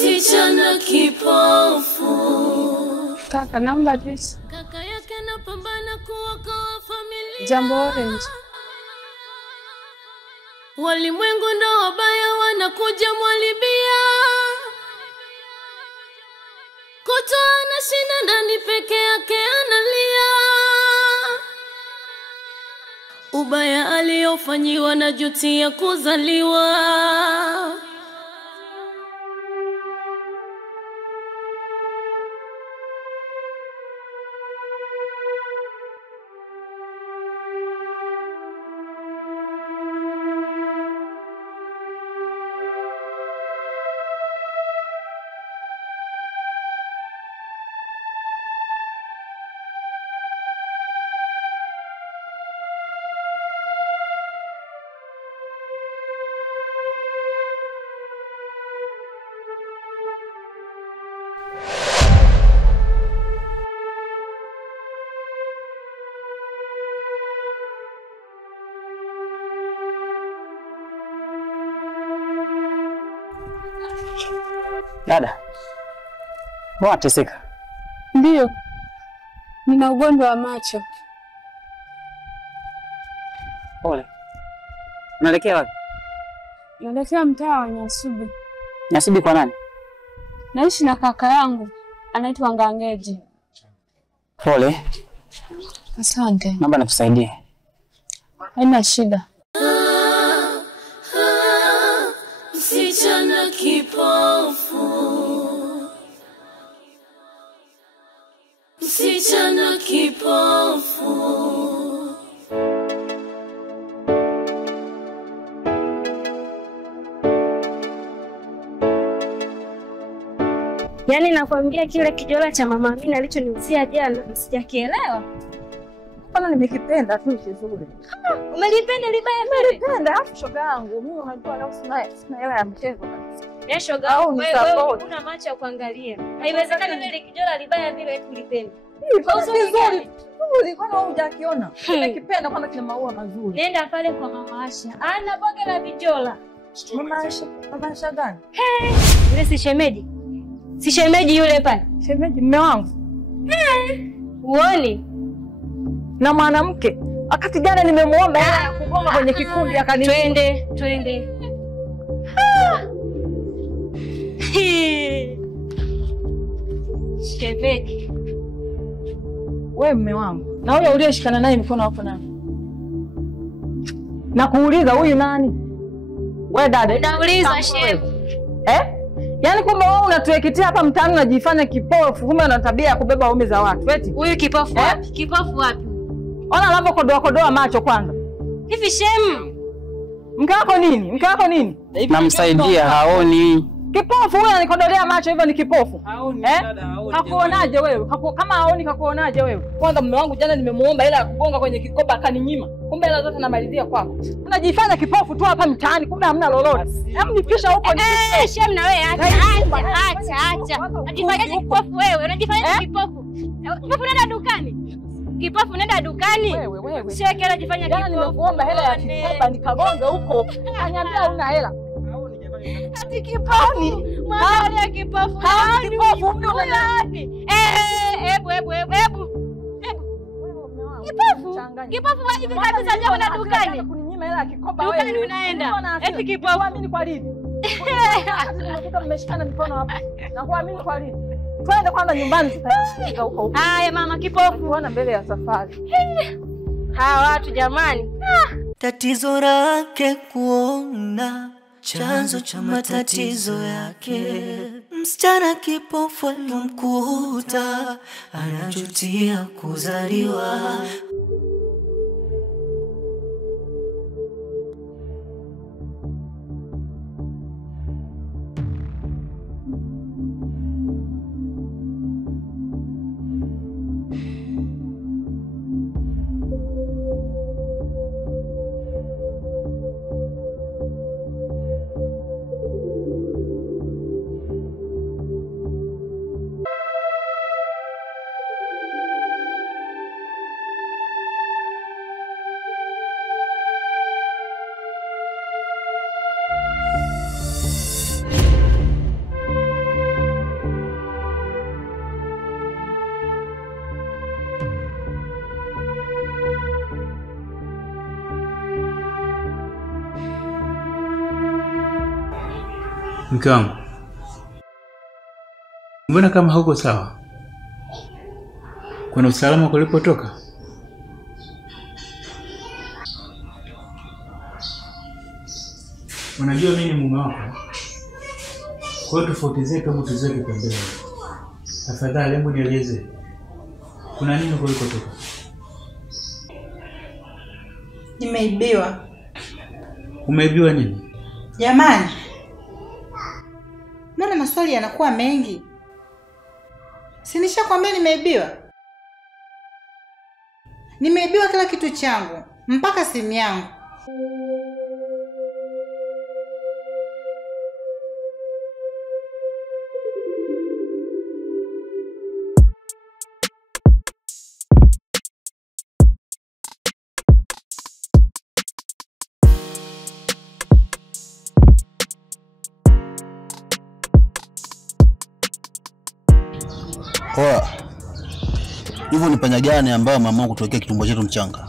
msichana kipofu. Kaka, naomba juice. Kaka yake anapambana kuokoa familia. Jambo Orange. Walimwengu ndo wabaya wanakuja mwalibia. Kutoa na shida ndani peke yake analia. Ubaya aliofanyiwa na jutia kuzaliwa. Dada, mbona teseka? Ndio. Nina ugonjwa wa macho. Pole. Unaelekea wapi? Naelekea mtaa wa Nyasubi. Nyasubi kwa nani? Naishi na kaka yangu, anaitwa Ngangeji. Pole. Asante. Naomba nikusaidie. Haina shida. Msichana kipofu. Msichana kipofu. Yaani nakwambia kile kijola cha mama Amina alichoniuzia jana sijakielewa. Kama nimekipenda tu vizuri. Umelipenda libaya mbele? Nimependa afu shoga yangu. Mimi unajua leo sina hela ya mchezo kabisa. Ya shoga Au wewe una macho ya kuangalia. Haiwezekani vile kijola libaya vile kulipenda. Kwa vizuri. Nzuri kwani wewe hujakiona? Nimekipenda kwanza kina maua mazuri. Nenda pale kwa mama Asha. Ana bonge la vijola. Mama Asha gani? Yule si shemeji. Si shemeji yule pale. Shemeji mume wangu. Uoni? Na mwanamke. Wakati jana nimemuomba hela ya kugonga kwenye kikundi akani. Twende. Shemeji. Wewe mume wangu. Na yule uliyeshikana naye mikono hapo nani? Na kuuliza huyu nani? Wewe dada. Nauliza shemeji. Yaani kumbe wewe unatuekitia hapa mtaani unajifanya kipofu, kumbe una tabia ya kubeba ume za watu. Eti huyu kipofu wapi? Kipofu wapi? Ona anapokodoa macho kwanza. Hivi shemu. Mke wako nini? Mke wako nini? Namsaidia haoni. Kipofu huyu anikodolea macho hivyo ni kipofu. Haoni dada, haoni. Hakuonaje wewe? Kama haoni kakuonaje wewe? Kwanza mume wangu jana nimemuomba hela ya kugonga kwenye kikoba akaninyima. Kumbe hela zote namalizia kwako. Unajifanya kipofu tu hapa mtaani kumbe hamna lolote. Hebu nipisha huko ni. Shemu na wewe acha. Unajifanya kipofu wewe. Unajifanya kipofu. Kipofu nenda dukani. Kipofu nenda dukani. Wewe. Sio kile unajifanya kipofu. Jana nimekuomba hela ya kikoba nikagonge huko. Ananiambia una hela. Ati kiponi. Mwana ya kipofu. Haoni kipofu mtu wapi? Hebu. Kipofu wapi kabisa leo na dukani? Kuninyima hela ya kikoba wewe. Dukani unaenda. Eti kipofu. Kuamini kwa nini? Nimekuta mmeshikana mikono hapa. Na kuamini kwa nini? Twende kwanza nyumbani tutafika huko. Haya mama kipofu. Tuona mbele ya safari. Hawa watu jamani. Tatizo lake kuona chanzo cha matatizo yake. Msichana kipofu alomkuta anajutia kuzaliwa. Mke wangu, mbona kama hauko sawa? Kuna usalama kulipotoka? Unajua mimi ni mume wako. Kwa hiyo tofauti zetu kama tuziweke pembeni. Tafadhali hebu nieleze. Kuna nini kulikotoka? Nimeibiwa. Umeibiwa nini? Jamani. Mbona maswali yanakuwa mengi? Si nishakwambia nimeibiwa? Nimeibiwa kila kitu changu, mpaka simu yangu. Poa. Hivyo ni panya gani ambao mama kutokea kitumbo chetu mchanga?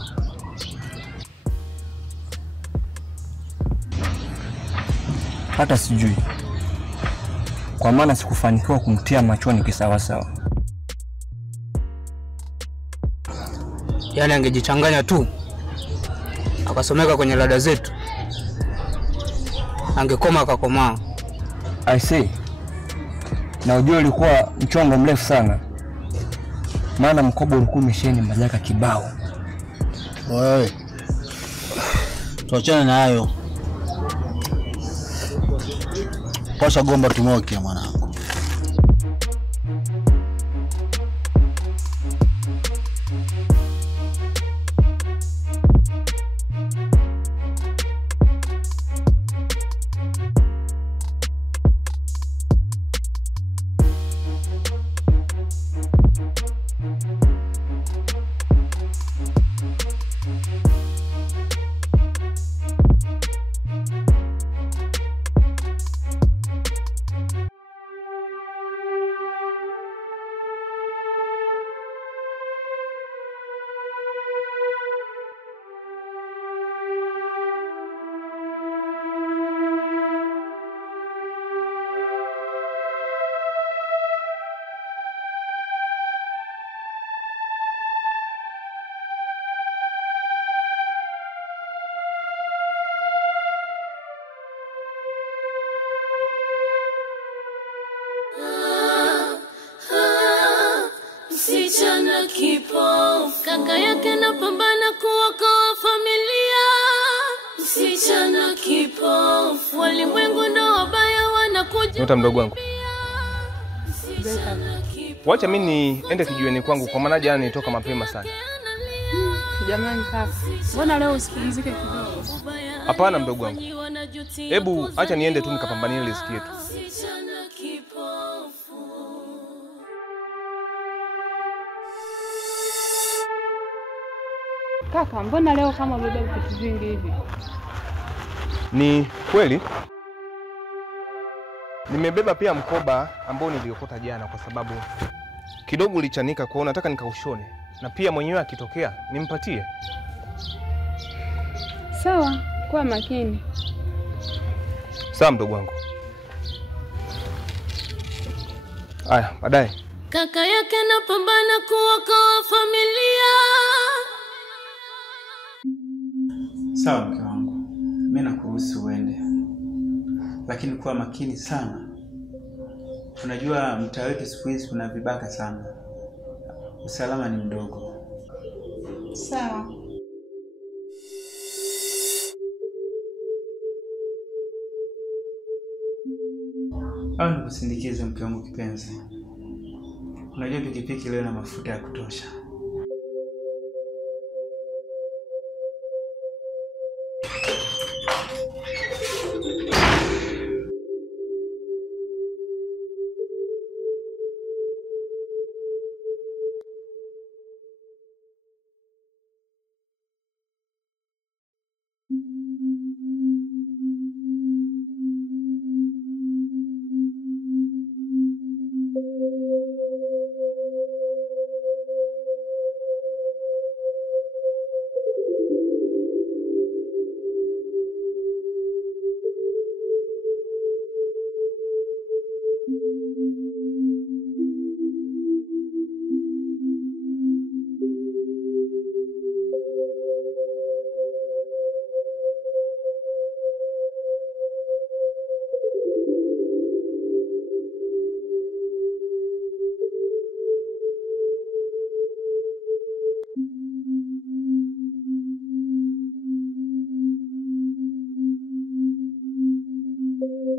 Hata sijui. Kwa maana sikufanikiwa kumtia machoni kisawa sawa. Yaani angejichanganya tu akasomeka kwenye lada zetu, angekoma akakomaa. I see. Na ujue ulikuwa mchongo mrefu sana. Maana mkoba ulikuwa umesheni majaka kibao. Wewe. Tuachane na hayo. Pasha gomba tumoke mwanangu. Msichana kipofu, kaka yake napambana kuokoa familia. Msichana kipofu, walimwengu ndo wabaya wanakuja. Nyota mdogo wangu, wacha mimi niende kijiweni kwangu kwa maana jana nitoka mapema sana. Jamani kaka, mbona leo usipumzike kidogo? Hapana mdogo wangu, hebu acha niende tu nikapambanie riziki yetu. Kaka, mbona leo kama umebeba vitu vingi hivi? Ni kweli nimebeba pia mkoba ambao niliokota jana kwa sababu kidogo ulichanika, kwa nataka nikaushone na pia mwenyewe akitokea nimpatie. Sawa, kuwa makini. Sawa mdogo wangu. Aya, baadaye. Kaka yake napambana kuokoa familia. Sawa mke wangu, mimi nakuruhusu uende, lakini kuwa makini sana. Unajua mtaa wetu siku hizi kuna vibaka sana, usalama ni mdogo. Sawa. Au nikusindikize mke wangu kipenzi. Unajua pikipiki leo na mafuta ya kutosha.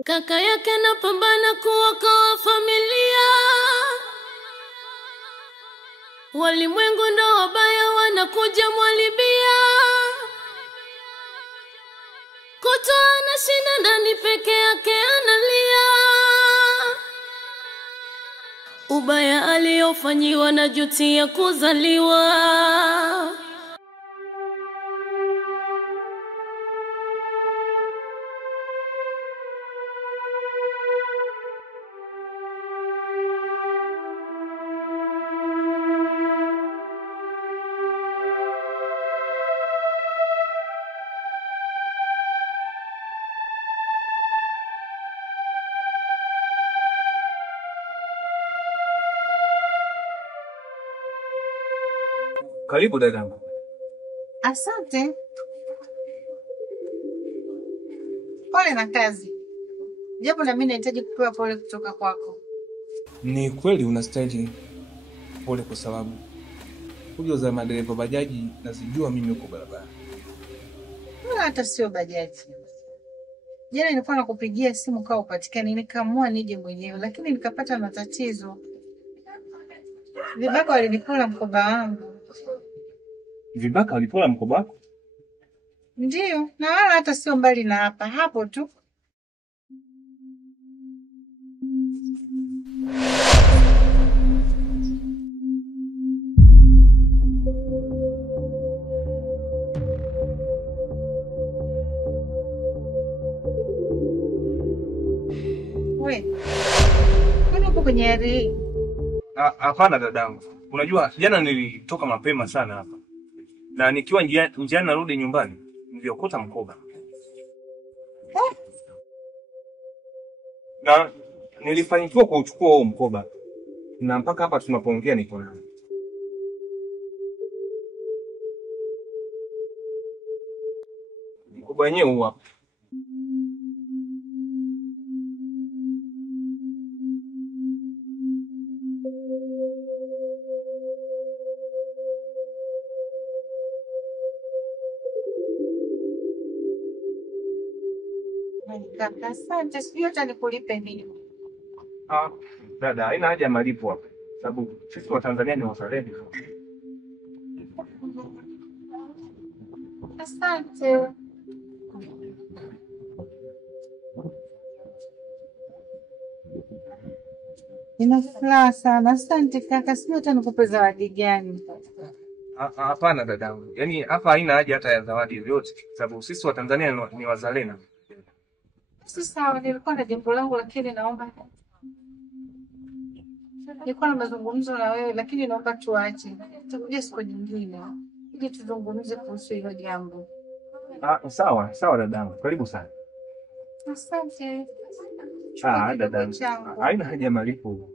Kaka yake anapambana kuokoa familia. Walimwengu ndo wabaya wanakuja mwalibia. Kutoa na shida ndani peke yake analia. Ubaya aliofanyiwa na jutia kuzaliwa. Karibu dadangu. Asante. Pole na kazi. Japo na mimi nahitaji kupewa pole kutoka kwako. Ni kweli unastahili pole kwa sababu fujo za madereva bajaji nazijua mimi huko barabara. Wala hata sio bajaji. Jana nilikuwa nakupigia simu kwa upatikane, nikaamua nije mwenyewe lakini nikapata matatizo. Vibaka walinipora mkoba wangu. Vibaka walipora mkoba wako? Ndiyo, na wala hata sio mbali na hapa, hapo tu. We, kwani uko kwenye hali hii? Hapana dadangu. Unajua jana nilitoka mapema sana hapa. Na nikiwa njiani narudi nyumbani, niliokota mkoba. Na nilifanikiwa kuchukua huo mkoba. Na mpaka hapa tunapoongea niko nao. Mkoba wenyewe huu hapa. Kaka, asante. Sijui hata nikulipe nini. Dada, haina haja ya malipo hapa. Sababu sisi wa Tanzania ni wazalendo. Asante. Nina furaha sana. Asante kaka. Sijui hata nikupe zawadi gani. Hapana dadangu. Yaani hapa haina haja hata ya zawadi yoyote. Sababu sisi wa Tanzania ni wazalendo. Si sawa, nilikuwa na jambo langu lakini naomba. Nilikuwa na mazungumzo na wewe lakini naomba tuache. Tutakuja siku nyingine ili tuzungumze kuhusu hilo jambo. Sawa dadangu. Karibu sana. Asante. Dadangu. Haina haja ya malipo.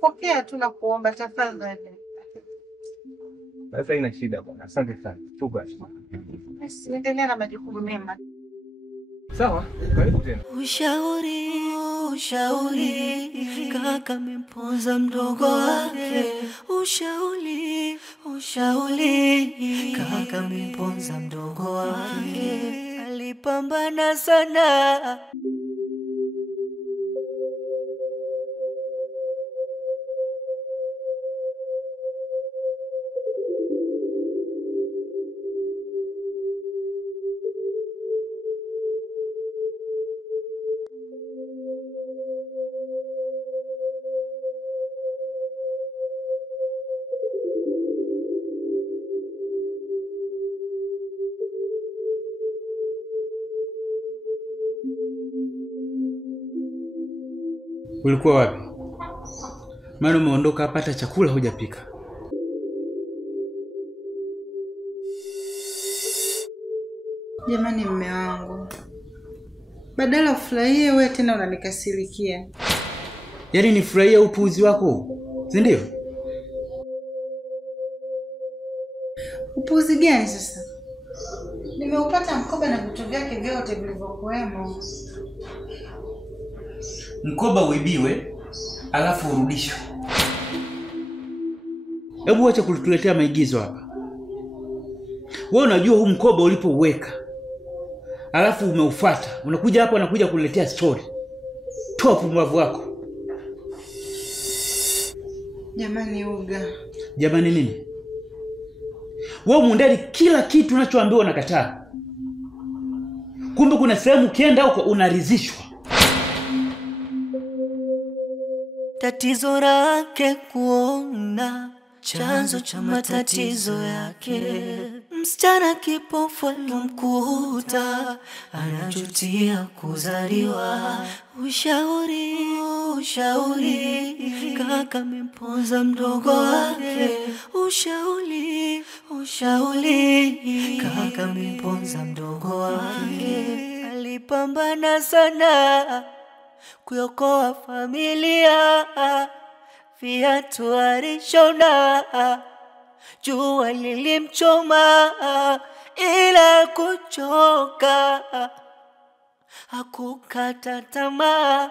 Pokea tu na kuomba tafadhali. Sasa haina shida bwana. Asante sana. Tugashi. Basi endelea na majukumu mema. Sawa, karibu tena. Ushauri, kaka amemponza mdogo wake. Ushauri, kaka amemponza mdogo wake. Alipambana sana. Ulikuwa wapi? Maana umeondoka hapa hata chakula hujapika. Jamani mume wangu. Badala ufurahie wewe tena unanikasirikia. Yaani nifurahie upuuzi wako, si ndio? Upuuzi gani sasa? Nimeupata mkoba na vitu vyake vyote vilivyokuwemo. Mkoba uibiwe, alafu urudishwe. Hebu acha kutuletea maigizo hapa. Wewe unajua huu mkoba ulipouweka, alafu umeufuata. Unakuja hapa unakuja kuniletea story. Toa pumbavu wako. Jamani Uga. Jamani nini? Wewe mundani kila kitu unachoambiwa unakataa. Kumbe kuna sehemu ukienda huko unaridhishwa. Tatizo lake kuona chanzo cha matatizo yake. Msichana kipofu alomkuta anajutia kuzaliwa. Ushauri kaka amemponza mdogo wake. Ushauri kaka amemponza mdogo wake. Alipambana sana kuokoa familia, viatu alishona, jua lilimchoma, ila kuchoka hakukata tamaa.